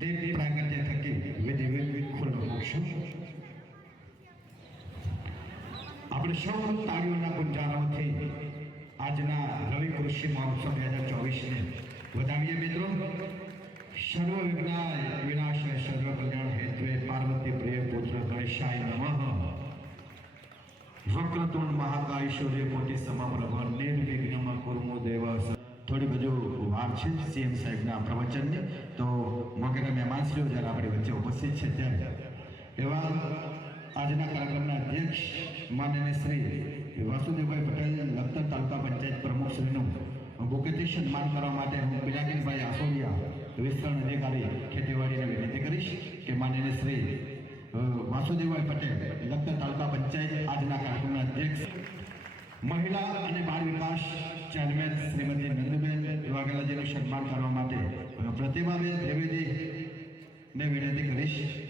দেবী বাগাতে থাকে মেধে মেধবিদ ખુલ્લો મૂકશું આપણે સૌ તાળીઓના ગુંજારાઓથી આજના રવિ કૃષિ મહોત્સવ બે હજાર ચોવીસને વધાવીએ મિત્રો સર્વ વિજ્ઞાય વિનાશ સર્વ કલ્યાણ હેતુએ પાર્વતી પ્રિય પુત્ર ગણેશાય નમઃ વક્રતુંડ મહાકાય સૂર્ય કોટી સમાપ્રભ નિર્વિઘ્નમાં કુર્મો દેવા થોડી બધું વાર છે સીએમ સાહેબના પ્રવચનની તો વગેરે મહેમાનશ્રીઓ જ્યારે આપણી વચ્ચે ઉપસ્થિત છે ત્યારે એવા આજના કાર્યક્રમના અધ્યક્ષ માનનીય શ્રી વાસુદેવભાઈ પટેલ, લખતર તાલુકા પંચાયત પ્રમુખ શ્રીનું બુકેથી સન્માન કરવા માટે હું પિલાકીનભાઈ આસોલિયા, વિસ્તરણ અધિકારી, ખેતીવાડીને વિનંતી કરીશ કે માનનીય શ્રી વાસુદેવભાઈ પટેલ, લખતર તાલુકા પંચાયત આજના કાર્યક્રમના અધ્યક્ષ, મહિલા અને બાળ વિકાસ ચેરમેન શ્રીમતી નંદબેન વાઘેલાજીનું સન્માન કરવા માટે અ, પ્રતિભાબેન ત્રિવેદીને વિનંતી કરીશ.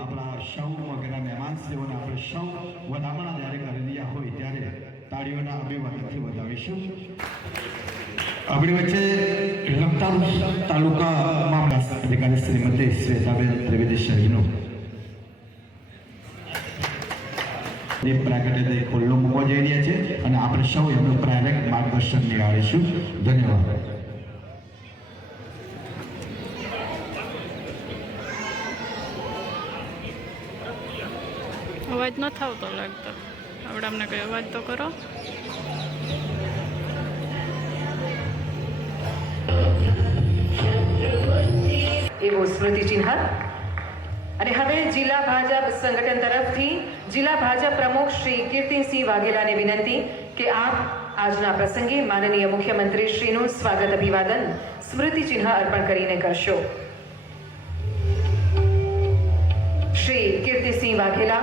આપણા સૌ વગેરે મહેમાનશ્રીઓને આપણે સૌ વધામણા જ્યારે કરી રહ્યા હોય ત્યારે તાળીઓના અભિવાદનથી વધાવીશું. આપણી વચ્ચે લખતર તાલુકામાં અધિકારી શ્રીમતી શ્વેતાબેન ત્રિવેદી સાહેબનું દીપ પ્રાગટ્ય દઈ ખુલ્લો મૂકવા જઈ રહ્યા છે અને આપણે સૌ એમનું પ્રેરક માર્ગદર્શન નિહાળીશું. ધન્યવાદ. અવાજ ન થતો લાગતો. આપણે અમને કઈ અવાજ તો કરો. એવો સ્મૃતિચિહ્ન અને હવે જિલ્લા ભાજપ સંગઠન તરફથી જિલ્લા ભાજપ પ્રમુખ શ્રી કીર્તિસિંહ વાઘેલાને વિનંતી કે આપ આજના પ્રસંગે માનનીય મુખ્યમંત્રી શ્રીનું સ્વાગત અભિવાદન સ્મૃતિચિહ્ન અર્પણ કરીને કરશો. શ્રી કીર્તિસિંહ વાઘેલા,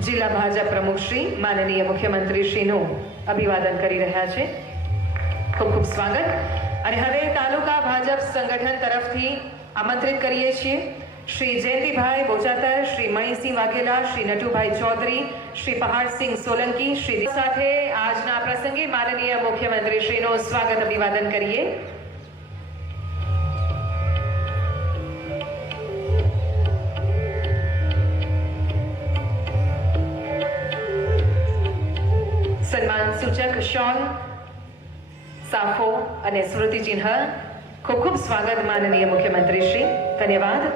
જિલ્લા ભાજપ પ્રમુખ શ્રી, માનનીય મુખ્યમંત્રી શ્રીનું અભિવાદન કરી રહ્યા છે. ખૂબ ખૂબ સ્વાગત. અને હવે તાલુકા ભાજપ સંગઠન તરફથી આમંત્રિત કરીએ છીએ. શ્રી જયંતિભાઈ બોચાતર, શ્રી મણિસિંહ વાઘેલા, શ્રી નટુભાઈ ચૌધરી, શ્રી પહાડસિંહ સોલંકી, શ્રી સાથે આજના પ્રસંગે માનનીય મુખ્યમંત્રી સ્વાગત અભિવાદન કરીએ. સન્માન સૂચક શોલ, સાફો અને સ્મૃતિચિહ્ન ખૂબ ખૂબ સ્વાગત માનનીય મુખ્યમંત્રી શ્રી ધન્યવાદ.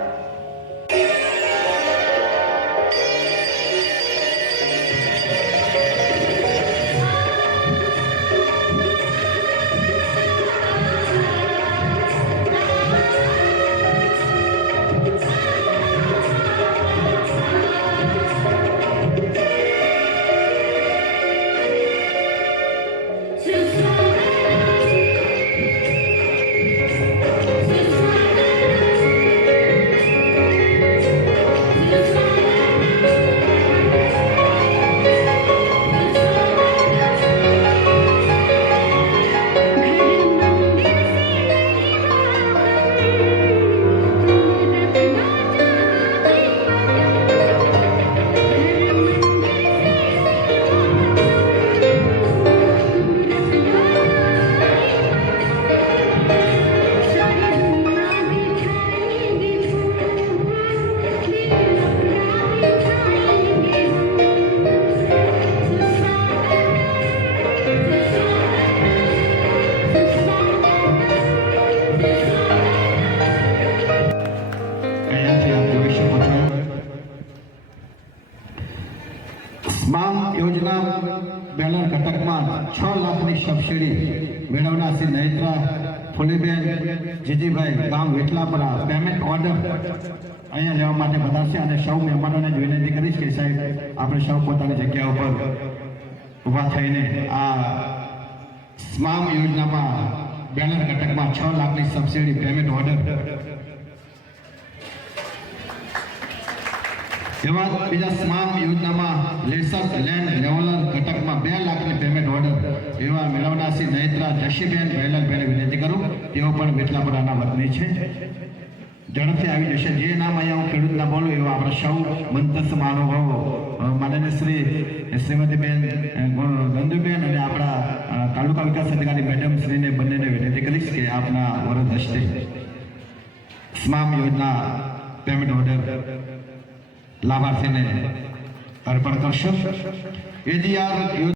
સ્મામ યોજના બેલર ઘટકમાં છ લાખની સબસિડી મેળવનાર શ્રી નહિત્રા ફુલીબેન, જીજીભાઈ ગામ વેટલાપરા પેમેન્ટ ઓર્ડર અહીંયા લેવા માટે બતાવશે અને સૌ મહેમાનોને જ વિનંતી કરીશ કે સાહેબ, આપણે સૌ પોતાની જગ્યા ઉપર ઊભા થઈને આ સ્મામ યોજનામાં બેનર ઘટકમાં છ લાખની સબસિડી પેમેન્ટ ઓર્ડર એવા બીજા સ્માર્ટ યોજનામાં લેસર લેન્ડ લેવલર ઘટકમાં બે લાખની પેમેન્ટ ઓર્ડર એવા મેળવનાર શ્રી નહિત્રા જશીબેન ભૈલાલબેને વિનંતી કરું. તેઓ પણ વેટલાપુરાના વતની છે. ઝડપથી આવી જશે. જે નામ અહીંયા હું ખેડૂત ના બોલું એવા આપણા સૌ મંતસ્થ મહાનુભાવો માનનીય શ્રી શ્રીમતીબેન ગંદુબેન અને આપણા તાલુકા વિકાસ અધિકારી મેડમ શ્રીને બંનેને વિનંતી કરીશ આપના વરદ હસ્તે સ્મામ યોજના પેમેન્ટ ઓર્ડર લાભાર્થીને અર્પણ કરશો એજીઆર યોજના